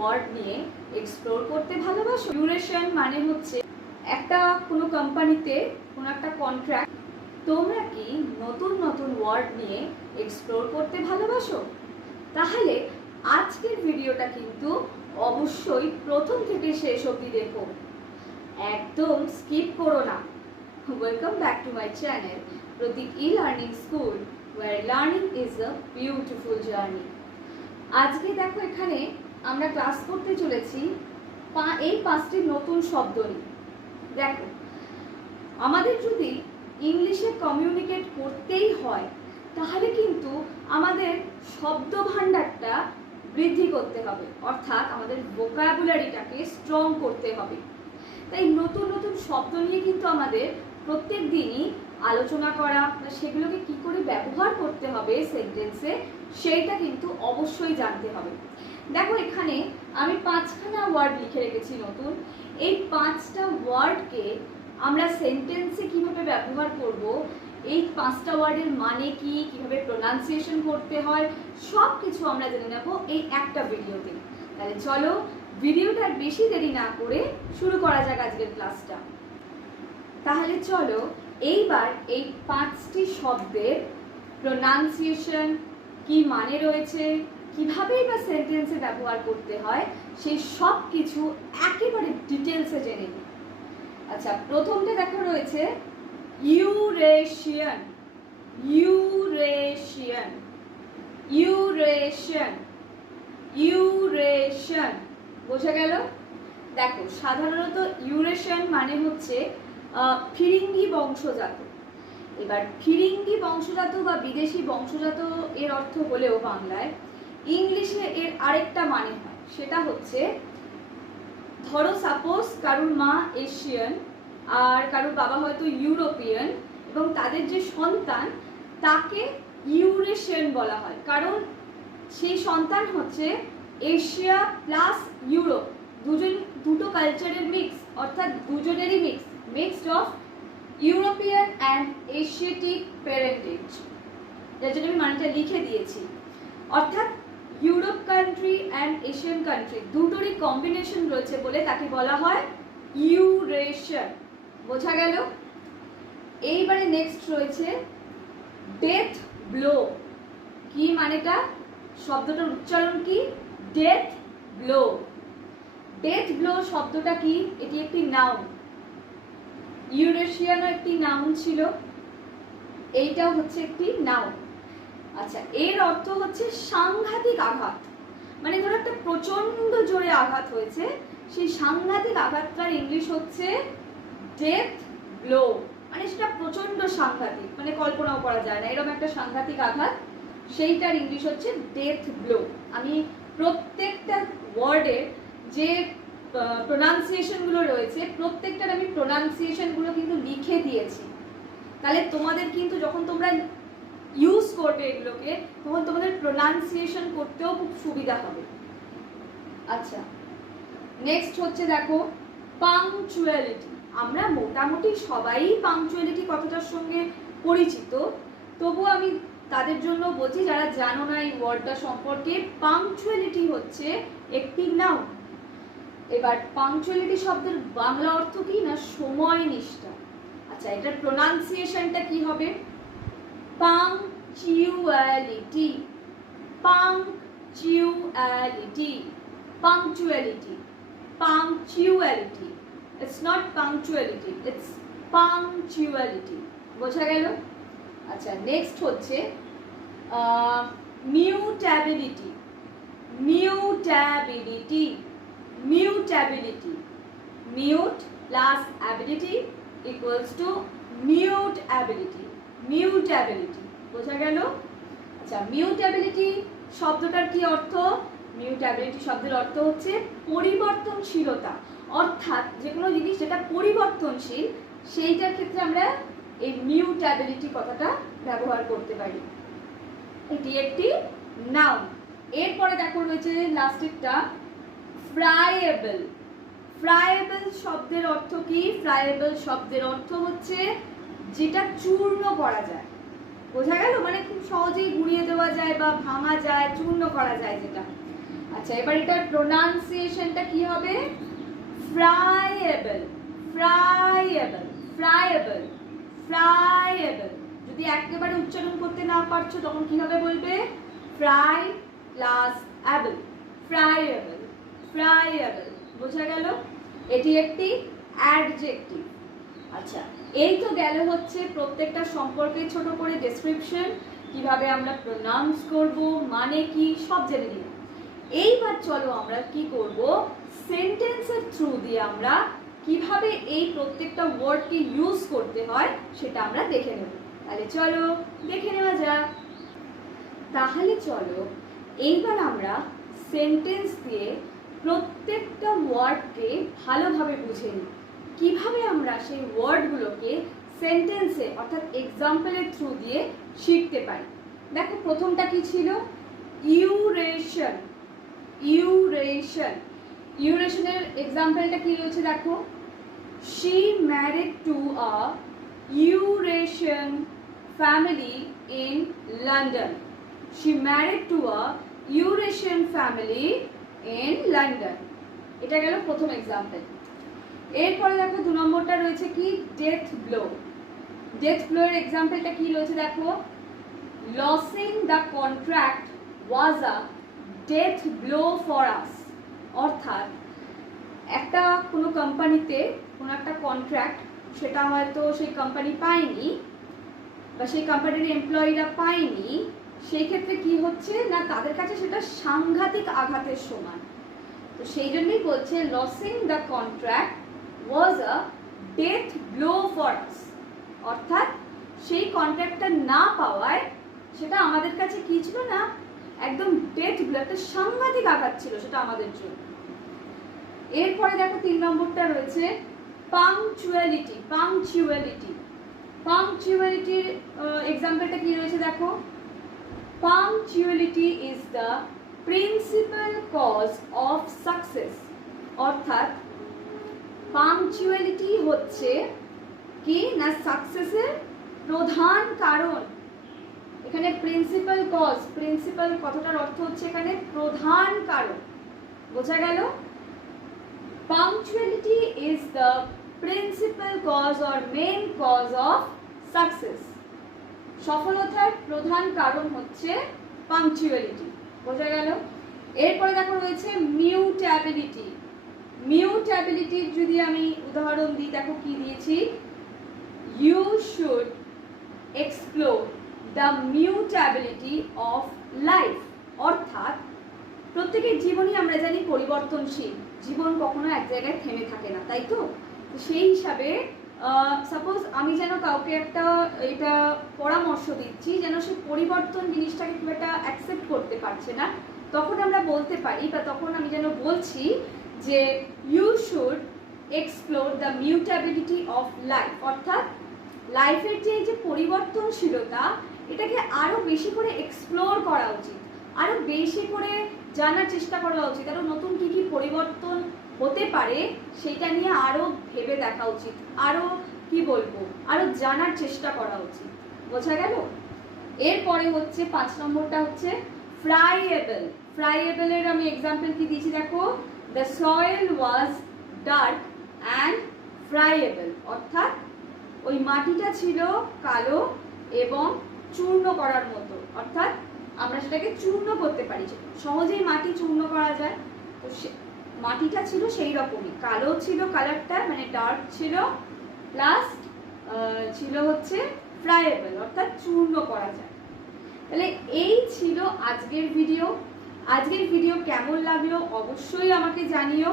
Word নিয়ে explore করতে ভালোবাসো? ডিউরেশন মানে হচ্ছে একটা কোনো কোম্পানিতে কোনো একটা কন্ট্রাক্ট। তোমরা কি নতুন নতুন ওয়ার্ড নিয়ে এক্সপ্লোর করতে ভালোবাসো? তাহলে আজকের ভিডিওটা কিন্তু অবশ্যই প্রথম থেকে শেষ অবধি দেখো, একদম স্কিপ করো না। Welcome back to my channel Pratik e-learning school, where learning is a beautiful journey। আজকে দেখো এখানে আমরা ক্লাস করতে চলেছি এই 5টি নতুন শব্দ নিয়ে। দেখো, আমাদের যদি ইংলিশে কমিউনিকেট করতেই হয় তাহলে কিন্তু আমাদের শব্দ ভাণ্ডারটা বৃদ্ধি করতে হবে, অর্থাৎ আমাদের ভোকাবুলারিটাকে স্ট্রং করতে হবে। তাই নতুন নতুন শব্দ নিয়ে কিন্তু আমাদের প্রত্যেক দিনই আলোচনা করা বা সেগুলোকে কি করে ব্যবহার করতে হবে সেন্টেন্সে, সেইটা কিন্তু অবশ্যই জানতে হবে। দেখো, এখানে আমি 5খানা ওয়ার্ড লিখে রেখেছি নতুন। এই 5টা ওয়ার্ডকে আমরা সেন্টেন্সে কিভাবে ব্যবহার করব, এই 5টা ওয়ার্ডের মানে কি, কিভাবে প্রোনাউন্সিয়েশন করতে হয়, সব কিছু আমরা জেনে নেব এই একটা ভিডিওতে। তাহলে চলো, ভিডিওটা বেশি দেরি না করে শুরু করা যাক আজকের ক্লাসটা। তাহলে চলো এইবার এই 5টি শব্দের প্রোনাউন্সিয়েশন কি মানে রয়েছে, কিভাবে বা সেন্টেন্সে ব্যবহার করতে হয়, সেই সব কিছু একেবারে ডিটেলসে জেনে নিই। আচ্ছা, প্রথমটা দেখো রয়েছে ইউরেশিয়ান। ইউরেশিয়ান, ইউরেশিয়ান, ইউরেশিয়ান, বোঝা গেল? দেখো, সাধারণত ইউরেশিয়ান মানে হচ্ছে ফিরিঙ্গি বংশজাত। এবার ফিরিঙ্গি বংশজাত বা বিদেশি বংশজাত এর অর্থ হলেও বাংলায়, ইংলিশে এর আরেকটা মানে হয়, সেটা হচ্ছে ধরো সাপোজ কারুর মা এশিয়ান আর কারুর বাবা হয়তো ইউরোপিয়ান, এবং তাদের যে সন্তান তাকে ইউরেশিয়ান বলা হয়, কারণ সেই সন্তান হচ্ছে এশিয়া প্লাস ইউরোপ, দুটো কালচারের মিক্স, অর্থাৎ দুজনেরই mixed of European and Asiatic parentage. যার জন্য আমি মানেটা লিখে দিয়েছি, অর্থাৎ Europe country and Asian country দুটোরই কম্বিনেশন রয়েছে বলে তাকে বলা হয় ইউরেশিয়ান। বোঝা গেল? এইবারে নেক্সট রয়েছে ডেথ ব্লো। কি মানেটা, শব্দটার উচ্চারণ কি? Death blow. ডেথ ব্লো শব্দটা কি? এটি একটি নাউন। ইউরেশিয়ানও একটি নাউন ছিল, এইটাও হচ্ছে একটি নাউন। আচ্ছা, এর অর্থ হচ্ছে সাংঘাতিক আঘাত। মানে ধরো একটা প্রচন্ড জোরে আঘাত হয়েছে, সেই সাংঘাতিক আঘাতটার ইংলিশ হচ্ছে ডেথ ব্লো। মানে সেটা প্রচন্ড সাংঘাতিক, মানে কল্পনাও করা যায় না এরকম একটা সাংঘাতিক আঘাত, সেইটার ইংলিশ হচ্ছে ডেথ ব্লো। আমি প্রত্যেকটা ওয়ার্ডের যে প্রোনাউন্সিয়েশনগুলো রয়েছে, প্রত্যেকটার আমি প্রোনাউন্সিয়েশনগুলো কিন্তু লিখে দিয়েছি। তাহলে তোমাদের কিন্তু যখন তোমরা ইউজ করবে এগুলোকে, তখন তোমাদের প্রোনাউন্সিয়েশন করতেও খুব সুবিধা হবে। আচ্ছা, নেক্সট হচ্ছে দেখো পাংচুয়ালিটি। আমরা মোটামুটি সবাই পাংচুয়ালিটি কথাটার সঙ্গে পরিচিত, তবু আমি তাদের জন্য বলছি যারা জানো না এই ওয়ার্ডটা সম্পর্কে। পাংচুয়ালিটি হচ্ছে একটি নাউন। এবার পাংচুয়ালিটি শব্দের বাংলা অর্থ কি না, সময় নিষ্ঠা। আচ্ছা, এটার প্রোনাউন্সিয়েশনটা কি হবে? Punctuality, punctuality, punctuality, punctuality. It's not punctuality, it's punctuality. বোঝা গেল? আচ্ছা, নেক্সট হচ্ছে mutability. Mutability, mutability, mute plus ability equals to mutability, mutability. বোঝা গেল? আচ্ছা, মিউটেবিলিটি শব্দটার কি অর্থ? মিউটেবিলিটি শব্দের অর্থ হচ্ছে পরিবর্তনশীলতা, অর্থাৎ যে কোনো জিনিস যেটা পরিবর্তনশীল সেইটার ক্ষেত্রে আমরা এই মিউটেবিলিটি কথাটা ব্যবহার করতে পারি। এটি একটি নাউন। এরপরে দেখো রয়েছে লাস্টেরটা ফ্রাইয়েবল। ফ্রাইয়েবল শব্দের অর্থ কি? ফ্রাইয়েবল শব্দের অর্থ হচ্ছে যেটা চূর্ণ করা যায়। বোঝা গেল? মানে খুব সহজেই গুঁড়িয়ে দেওয়া যায় বা ভাঙা যায়, চূর্ণ করা যায় যেটা। আচ্ছা, এবার এটার প্রোনাউন্সিয়েশনটা কি হবে? ফ্রাইয়েবল, ফ্রাইয়েবল, ফ্রাইয়েবল, ফ্রাইয়েবল। যদি একেবারে উচ্চারণ করতে না পারছো তখন কিভাবে বলবে? Fry plus able, friable, friable. বোঝা গেল? এটি একটি অ্যাডজেক্টিভ। আচ্ছা, এই তো গেল হচ্ছে প্রত্যেকটা সম্পর্কে ছোট করে ডেসক্রিপশন, কিভাবে আমরা প্রোনাউন্স করব, মানে কি সব জেনে নিলাম। এইবার চলো আমরা কি করব, সেন্টেন্সের থ্রু দিয়ে আমরা কিভাবে এই প্রত্যেকটা ওয়ার্ডকে ইউজ করতে হয় সেটা আমরা দেখে নেব। তাহলে চলো দেখে নেওয়া যাক। তাহলে চলো এইবার আমরা সেন্টেন্স দিয়ে প্রত্যেকটা ওয়ার্ডকে ভালোভাবে বুঝে নিই, কিভাবে আমরা সেই ওয়ার্ডগুলোকে সেন্টেন্সে অর্থাৎ এক্সাম্পলের থ্রু দিয়ে শিখতে পারি। দেখো প্রথমটা কি ছিল? ইউরেশন। ইউরেশন, ইউরেশনের এক্সাম্পলটা কি রয়েছে দেখো। She married to a Eurasian family in London. She married to a Eurasian family in London. এটা গেল প্রথম এক্সাম্পল। এরপরে দেখো 2 নম্বরটা রয়েছে কি? Death blow. ডেথ ব্লো এর এক্সাম্পলটা কি রয়েছে দেখো। Losing the contract was a death blow for us. অর্থাৎ একটা কোনো কোম্পানিতে কোনো একটা কন্ট্রাক্ট, সেটা হয়তো সেই কোম্পানি পায়নি বা সেই কোম্পানির এমপ্লয়িরা পায়নি, সেই ক্ষেত্রে কি হচ্ছে না, তাদের কাছে সেটা সাংঘাতিক আঘাতের সমান। তো সেই জন্যই বলছে losing the contract was a death blow for us. অর্থাৎ সেই কন্ট্রাক্টটা না পাওয়ায় সেটা আমাদের কাছে কি ছিল না, একদম ডেথ ব্লো, একটা সাংঘাতিক আঘাত ছিল সেটা আমাদের জন্য। এরপরে দেখো 3 নম্বরটা রয়েছে পাংচুয়ালিটি। পাংচুয়ালিটি, পাংচুয়ালিটির এক্সাম্পলটা কি রয়েছে দেখো। Punctuality is the principal cause of success. অর্থাৎ পাংচুয়ালিটি হচ্ছে কি না সাকসেসের প্রধান কারণ। এখানে প্রিন্সিপাল কজ, প্রিন্সিপাল কথাটার অর্থ হচ্ছে এখানে প্রধান কারণ। বোঝা গেল? Punctuality is the principal cause or main cause of success. সফলতার প্রধান কারণ হচ্ছে পাংচুয়ালিটি। বোঝা গেল? এরপরে দেখো রয়েছে মিউটেবিলিটি। মিউটেবিলিটির যদি আমি উদাহরণ দিই, দেখো কি দিয়েছি। You should explore the mutability of life. অর্থাৎ প্রত্যেকের জীবনই আমরা জানি পরিবর্তনশীল, জীবন কখনো এক জায়গায় থেমে থাকে না, তাই তো? সেই হিসাবে সাপোজ আমি যেন কাউকে একটা এটা পরামর্শ দিচ্ছি, যেন সে পরিবর্তন জিনিসটাকে খুব একটা অ্যাকসেপ্ট করতে পারছে না, তখন আমরা বলতে পারি বা তখন আমি যেন বলছি যে you should explore the mutability of life. অর্থাৎ লাইফের যে পরিবর্তনশীলতা, এটাকে আরো বেশি করে এক্সপ্লোর করা উচিত, আরো বেশি করে জানার চেষ্টা করা উচিত, আরো নতুন কি কি পরিবর্তন হতে পারে সেটা নিয়ে আরো ভেবে দেখা উচিত, আরো কি বলবো, আরো জানার চেষ্টা করা উচিত। বোঝা গেল? এরপরে হচ্ছে 5 নম্বরটা হচ্ছে ফ্রাইয়েবল। ফ্রাইয়েবলের আমি এক্সাম্পল কি দিয়েছি দেখো। The soil was dark and friable. অর্থাৎ ওই মাটিটা ছিল কালো এবং চূর্ণ করার মতো। অর্থাৎ আমরা সেটাকে চূর্ণ করতে পারি, সহজেই মাটি চূর্ণ করা যায়। তো মাটিটা ছিল সেই রকমই, কালো ছিল কালারটা, মানে ডার্ক ছিল, প্লাস ছিল হচ্ছে ফ্রাইয়েবল, অর্থাৎ চূর্ণ করা যায়। তাহলে এই ছিল আজকের ভিডিও। আজকের ভিডিও কেমন লাগলো অবশ্যই আমাকে জানিও,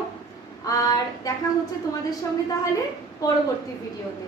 আর দেখা হচ্ছে তোমাদের সঙ্গে তাহলে পরবর্তী ভিডিওতে।